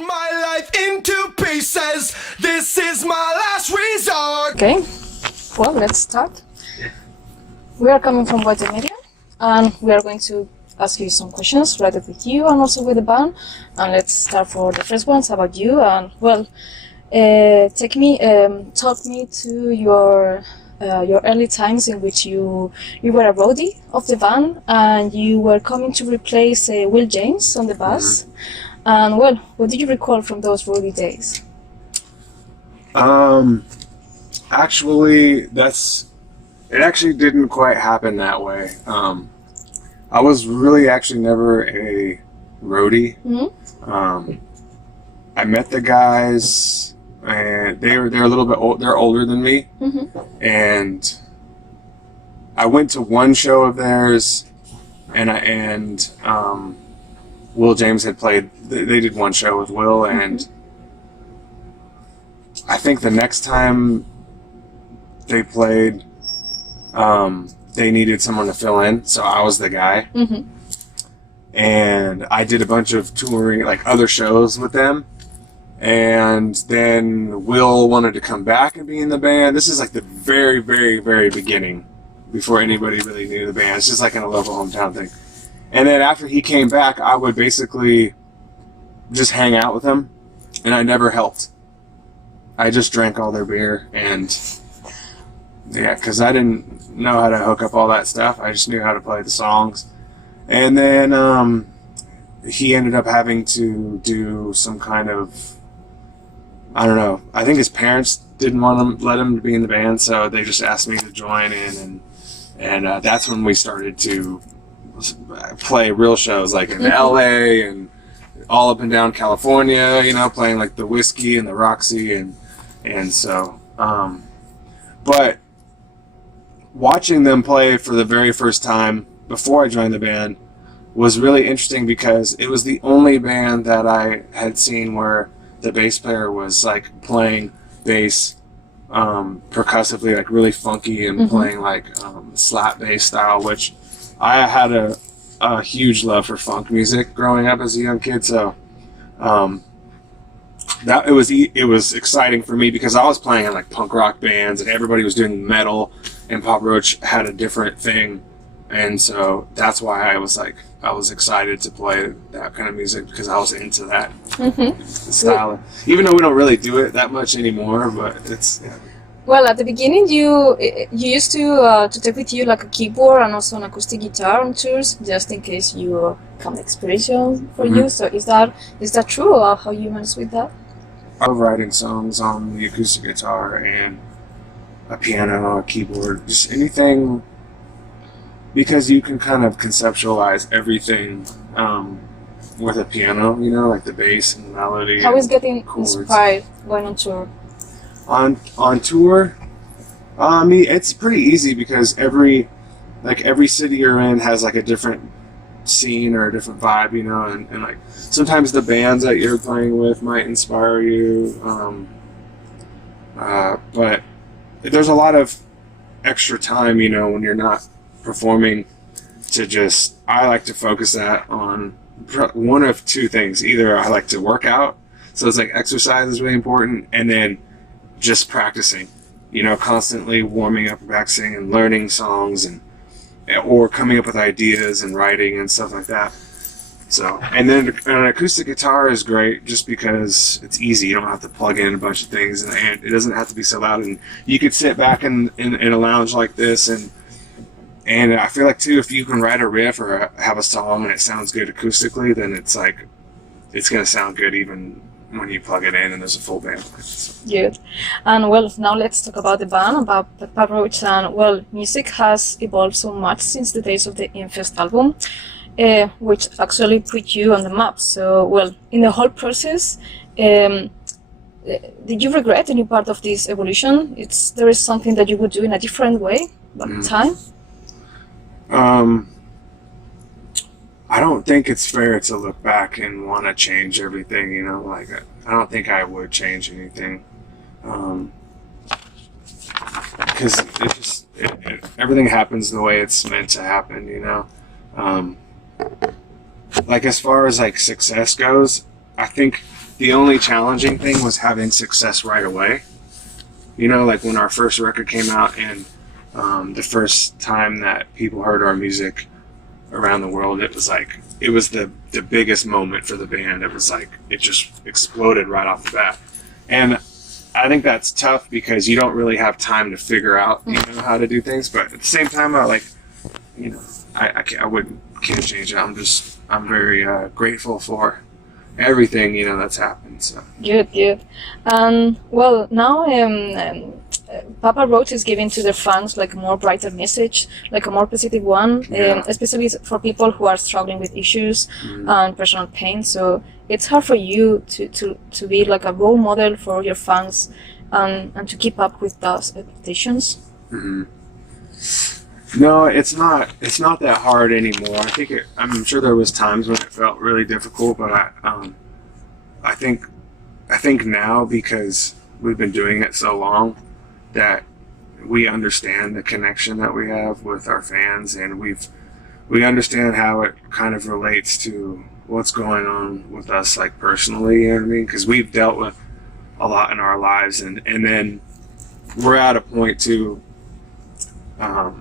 my life into pieces. This is my last resort. Okay, well, let's start. We are coming from Goetiamedia, and we are going to ask you some questions related with you and also with the band. And let's start for the first ones about you. And well, talk me to your early times in which you were a roadie of the band and you were coming to replace Will James on the bass. And well, what did you recall from those roadie days? Actually, it actually didn't quite happen that way. I was really actually never a roadie. I met the guys, and they're a little bit old. They're older than me, and I went to one show of theirs, and Will James had played. They did one show with Will, and I think the next time they played, they needed someone to fill in, so I was the guy. And I did a bunch of touring, like other shows with them. And then Will wanted to come back and be in the band. This is like the very, very, very beginning, before anybody really knew the band. It's just like in a local hometown thing. And then after he came back, I would basically just hang out with him, and I never helped. I just drank all their beer, and yeah, because I didn't know how to hook up all that stuff. I just knew how to play the songs. And then he ended up having to do some kind of, I don't know, I think his parents didn't let him to be in the band, so they just asked me to join in, and that's when we started to play real shows, like in LA and all up and down California, you know, playing like the Whiskey and the Roxy, and so, but watching them play for the very first time before I joined the band was really interesting, because it was the only band that I had seen where the bass player was like playing bass percussively, like really funky, and playing like slap bass style, which I had a huge love for funk music growing up as a young kid, so that it was exciting for me, because I was playing in like punk rock bands and everybody was doing metal, and Papa Roach had a different thing, and so that's why I was excited to play that kind of music, because I was into that style. Even though we don't really do it that much anymore, but it's yeah. Well, at the beginning, you used to take with you like a keyboard and also an acoustic guitar on tours, just in case you come experimentation for you. So is that true, or how you managed with that? I was writing songs on the acoustic guitar and a piano, a keyboard, just anything, because you can kind of conceptualize everything with a piano, you know, like the bass and the melody. How is getting inspired going on tour? On tour, it's pretty easy, because every city you're in has like a different scene or a different vibe, you know, and like sometimes the bands that you're playing with might inspire you, but there's a lot of extra time, you know, when you're not performing, I like to focus that on one of two things. Either I like to work out, so it's like exercise is really important, and then just practicing, you know, constantly warming up and practicing and learning songs, or coming up with ideas and writing and stuff like that. So, and then an acoustic guitar is great just because it's easy. You don't have to plug in a bunch of things, and it doesn't have to be so loud. And you could sit back in a lounge like this, and I feel like too, if you can write a riff or have a song and it sounds good acoustically, then it's like it's gonna sound good even when you plug it in and there's a full band. Good. And well, now let's talk about the band, about Papa Roach. And well, music has evolved so much since the days of the Infest album, which actually put you on the map. So well, in the whole process, did you regret any part of this evolution? There is something that you would do in a different way at the time? I don't think it's fair to look back and want to change everything, you know, like I don't think I would change anything, because everything happens the way it's meant to happen, you know. Like as far as like success goes, I think the only challenging thing was having success right away. You know, like when our first record came out and the first time that people heard our music around the world, it was the biggest moment for the band. It was like, it just exploded right off the bat. And I think that's tough because you don't really have time to figure out, you know, how to do things. But at the same time, I can't change it. I'm very grateful for everything, you know, that's happened. So Good. Well, now Papa Roach is giving to their fans like a more brighter message, like a more positive one, especially for people who are struggling with issues and personal pain. So it's hard for you to be like a role model for your fans and to keep up with those expectations. Mm-hmm. No, it's not that hard anymore. I'm sure there was times when it felt really difficult, but I think now, because we've been doing it so long, that we understand the connection that we have with our fans, and we understand how it kind of relates to what's going on with us, like personally, you know what I mean? Because we've dealt with a lot in our lives, and then we're at a point too, where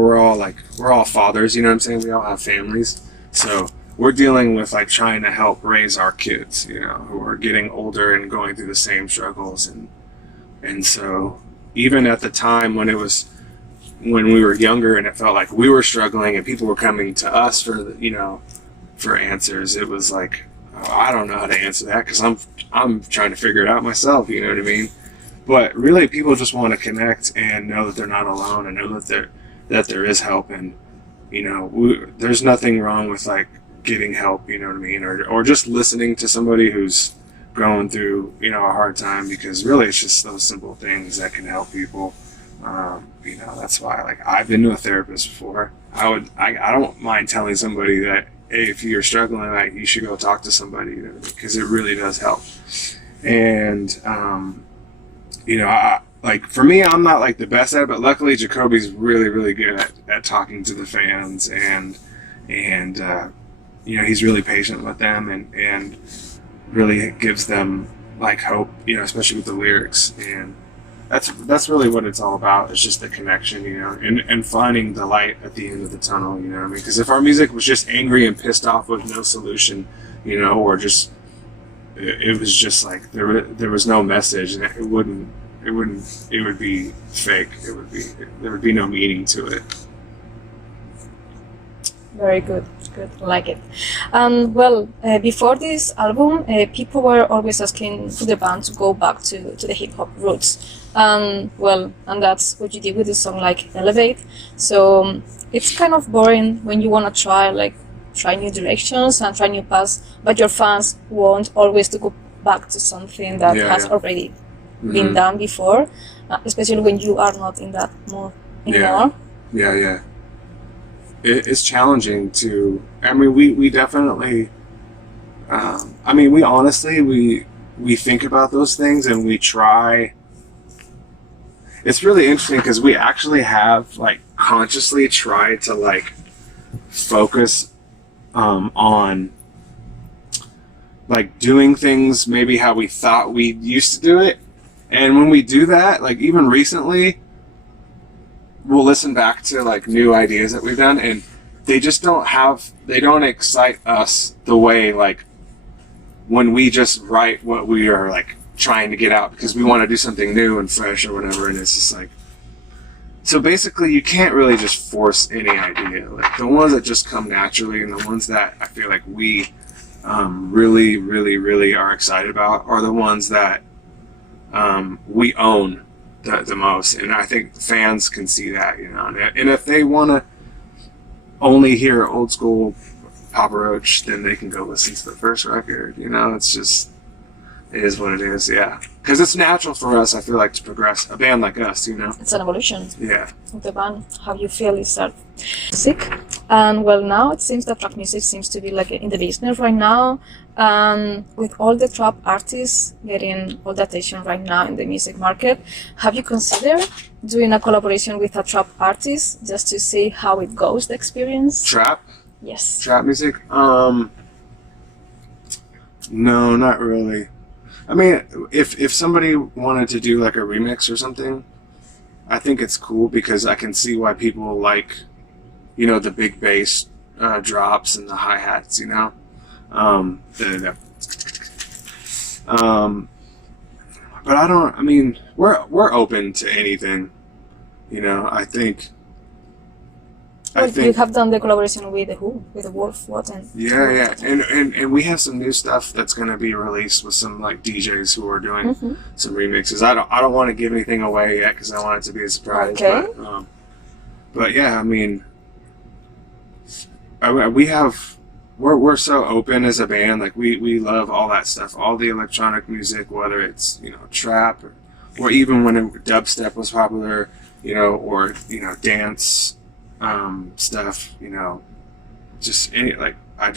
we're all fathers, you know what I'm saying? We all have families, so we're dealing with like trying to help raise our kids, you know, who are getting older and going through the same struggles, and so even at the time when we were younger and it felt like we were struggling and people were coming to us for answers, it was like, oh, I don't know how to answer that because I'm trying to figure it out myself, you know what I mean? But really, people just want to connect and know that they're not alone and know that there is help, and you know, there's nothing wrong with like getting help, you know what I mean, or just listening to somebody who's going through, you know, a hard time, because really it's just those simple things that can help people. You know, that's why, like, I've been to a therapist before. I don't mind telling somebody that, hey, if you're struggling, like, you should go talk to somebody, you know, because it really does help. And you know, like, for me, I'm not like the best at it, but luckily Jacoby's really, really good at talking to the fans, and you know, he's really patient with them and really gives them like hope, you know, especially with the lyrics. And that's really what it's all about. It's just the connection, you know, and finding the light at the end of the tunnel, you know what I mean? Because if our music was just angry and pissed off with no solution, you know, or just it was just like there was no message, and it would be fake. There would be no meaning to it. Very good, like it. And well, before this album, people were always asking for the band to go back to the hip hop roots. And that's what you did with the song like Elevate. So it's kind of boring when you want to try new directions and try new paths, but your fans want always to go back to something that has already been done before, especially when you are not in that mood anymore. Yeah. It's challenging to. I mean, we definitely. I mean, we honestly we think about those things and we try. It's really interesting because we actually have like consciously tried to like focus on like doing things maybe how we thought we used to do it, and when we do that, like even recently, we'll listen back to like new ideas that we've done, and they don't excite us the way like when we just write what we are like trying to get out because we want to do something new and fresh or whatever. And it's just like, so basically you can't really just force any idea. Like the ones that just come naturally and the ones that I feel like we really, really, really are excited about are the ones that we own the most, and I think fans can see that, you know. And if they want to only hear old school Papa Roach, then they can go listen to the first record. You know, it's just, it is what it is. Yeah, because it's natural for us, I feel like, to progress. A band like us, you know. It's an evolution. Yeah. Of the band. How you feel is that music, and well, now it seems that trap music seems to be like in the business right now. And with all the trap artists getting all the attention right now in the music market, have you considered doing a collaboration with a trap artist just to see how it goes, the experience? Trap? Yes. Trap music? No, not really. I mean, if somebody wanted to do like a remix or something, I think it's cool because I can see why people like, you know, the big bass drops and the hi-hats, you know. But I mean, we're open to anything, you know. Well, you have done the collaboration with the Who, with the Wolf, and yeah, and we have some new stuff that's gonna be released with some like DJs who are doing some remixes. I don't want to give anything away yet because I want it to be a surprise. Okay. But yeah, I mean, we're so open as a band. Like we love all that stuff, all the electronic music, whether it's, you know, trap or even when dubstep was popular, you know, or, you know, dance stuff, you know, just any, like I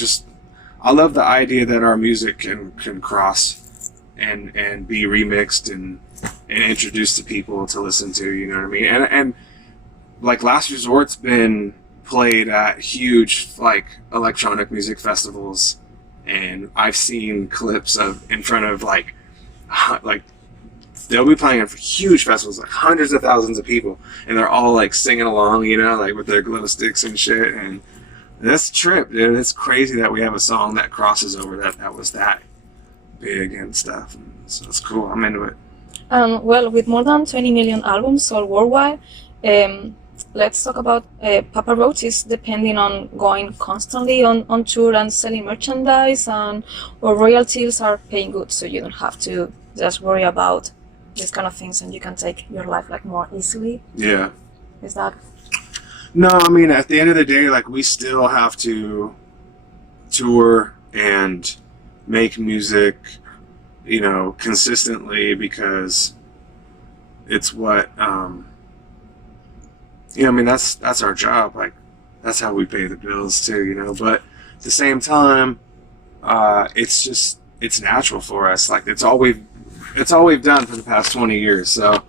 love the idea that our music can cross and be remixed and introduced to people to listen to, you know what I mean? And like Last Resort's been played at huge like electronic music festivals, and I've seen clips of in front of like they'll be playing at huge festivals, like hundreds of thousands of people, and they're all like singing along, you know, like with their glow sticks and shit. And that's a trip, dude. It's crazy that we have a song that crosses over that was that big and stuff. And so it's cool. I'm into it. Well, with more than 20 million albums sold worldwide, let's talk about Papa Roach is depending on going constantly on tour and selling merchandise, or royalties are paying good, so you don't have to just worry about these kind of things, and you can take your life like more easily. Yeah. Is that? No, I mean, at the end of the day, like we still have to tour and make music, you know, consistently, because it's what you know, I mean, that's our job. Like, that's how we pay the bills too, you know. But at the same time, it's natural for us. Like, it's all we've done for the past 20 years. So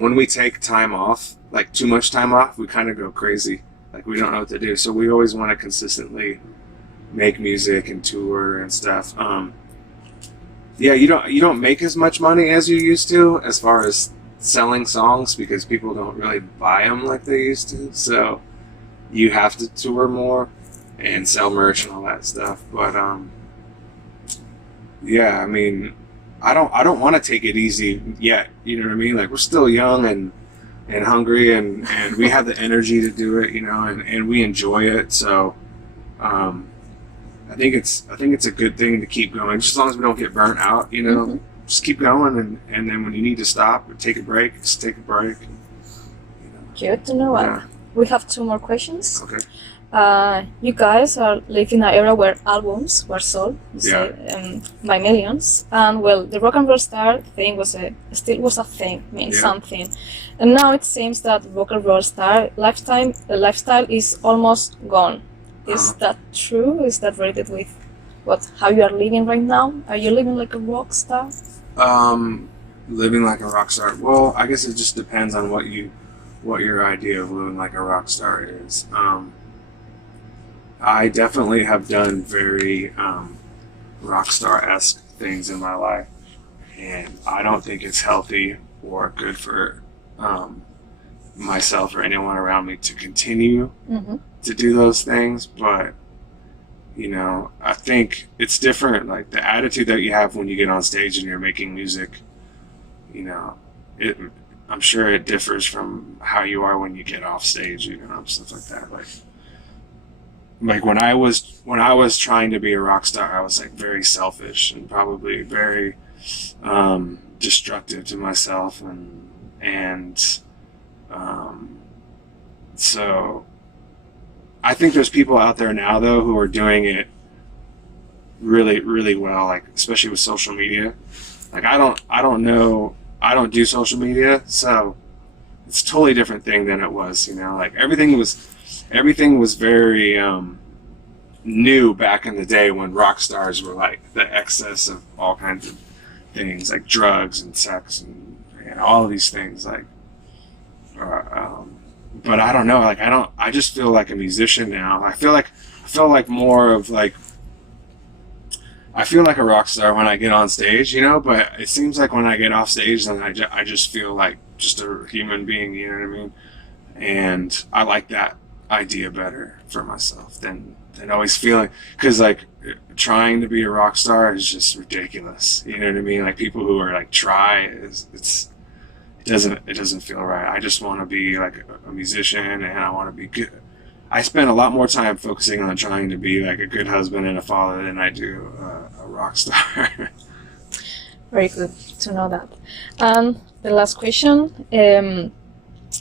when we take time off, like too much time off, we kind of go crazy. Like, we don't know what to do. So we always want to consistently make music and tour and stuff. Yeah, you don't make as much money as you used to as far as selling songs, because people don't really buy them like they used to. So you have to tour more and sell merch and all that stuff. But yeah, I mean, I don't want to take it easy yet. You know what I mean? Like, we're still young and hungry, and we have the energy to do it, you know, and we enjoy it. So I think it's a good thing to keep going, just as long as we don't get burnt out, you know. Just keep going, and then when you need to stop or take a break, just take a break. You know. Good to know. Yeah. We have 2 more questions. Okay. You guys are living in an era where albums were sold by millions, and well, the rock and roll star thing still was a thing, something, and now it seems that rock and roll star lifestyle is almost gone. Is that true? Is that related with how you are living right now? Are you living like a rock star? Living like a rock star. Well, I guess it just depends on what your idea of living like a rock star is. I definitely have done very rock star-esque things in my life, and I don't think it's healthy or good for myself or anyone around me to continue to do those things. But you know, I think it's different. Like, the attitude that you have when you get on stage and you're making music, you know, I'm sure it differs from how you are when you get off stage, you know, stuff like that. Like when I was trying to be a rock star, I was like very selfish and probably very destructive to myself, and so I think there's people out there now, though, who are doing it really, really well, like especially with social media. Like, I don't do social media, so it's a totally different thing than it was, you know. Like, everything was very new back in the day when rock stars were like the excess of all kinds of things, like drugs and sex and all of these things, like but I don't know, like I just feel like a musician now. I feel like more of like, I feel like a rock star when I get on stage, you know, but it seems like when I get off stage, then I just feel like just a human being, you know what I mean? And I like that idea better for myself than always feeling, because like trying to be a rock star is just ridiculous, you know what I mean? Like people who are like it doesn't feel right. I just want to be like a musician, and I want to be good. I spend a lot more time focusing on trying to be like a good husband and a father than I do a rock star. Very good to know that. And the last question,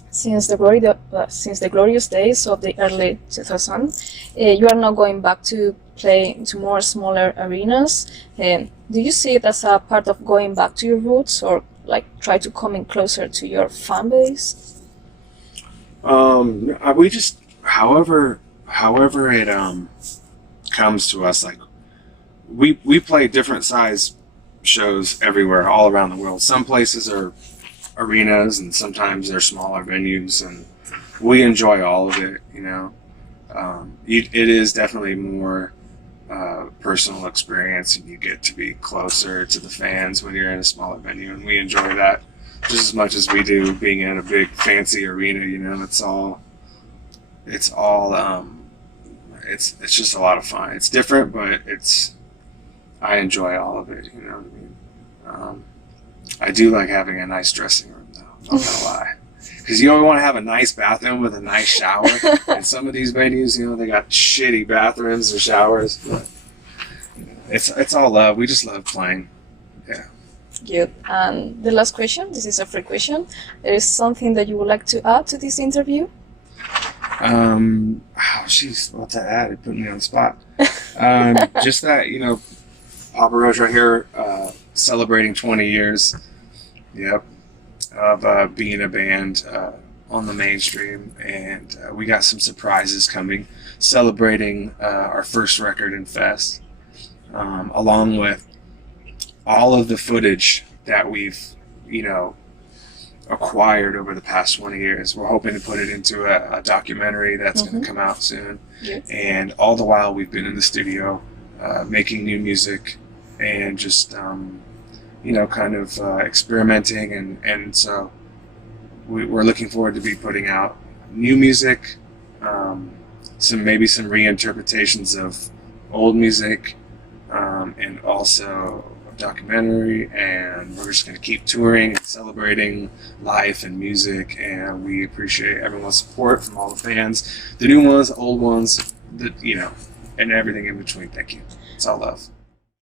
since the glorious days of the early 2000s, you are now going back to play into more smaller arenas. Do you see it as a part of going back to your roots, or like try to come in closer to your fan base? We just, however it comes to us, like we play different size shows everywhere, all around the world. Some places are arenas, and sometimes they're smaller venues, and we enjoy all of it, you know. It is definitely more personal experience, and you get to be closer to the fans when you're in a smaller venue, and we enjoy that just as much as we do being in a big fancy arena, you know. It's just a lot of fun. It's different, but I enjoy all of it, you know what I mean? I do like having a nice dressing room, though. I'm not gonna lie, because you always want to have a nice bathroom with a nice shower. And some of these venues, you know, they got shitty bathrooms or showers. But it's all love. We just love playing. Yeah. Good. And the last question. This is a free question. There is something that you would like to add to this interview? Jeez, what to add? It put me on the spot. Just that, you know, Papa Roach right here, celebrating 20 years, yep, of being a band on the mainstream, and we got some surprises coming, celebrating our first record in Fest, along with all of the footage that we've, you know, acquired over the past 20 years. We're hoping to put it into a documentary that's going to come out soon. Yes. And all the while we've been in the studio making new music and just you know, kind of experimenting, and so we're looking forward to be putting out new music, some reinterpretations of old music, and also documentary, and we're just going to keep touring and celebrating life and music, and we appreciate everyone's support from all the fans, the new ones, the old ones, you know, and everything in between. Thank you. It's all love.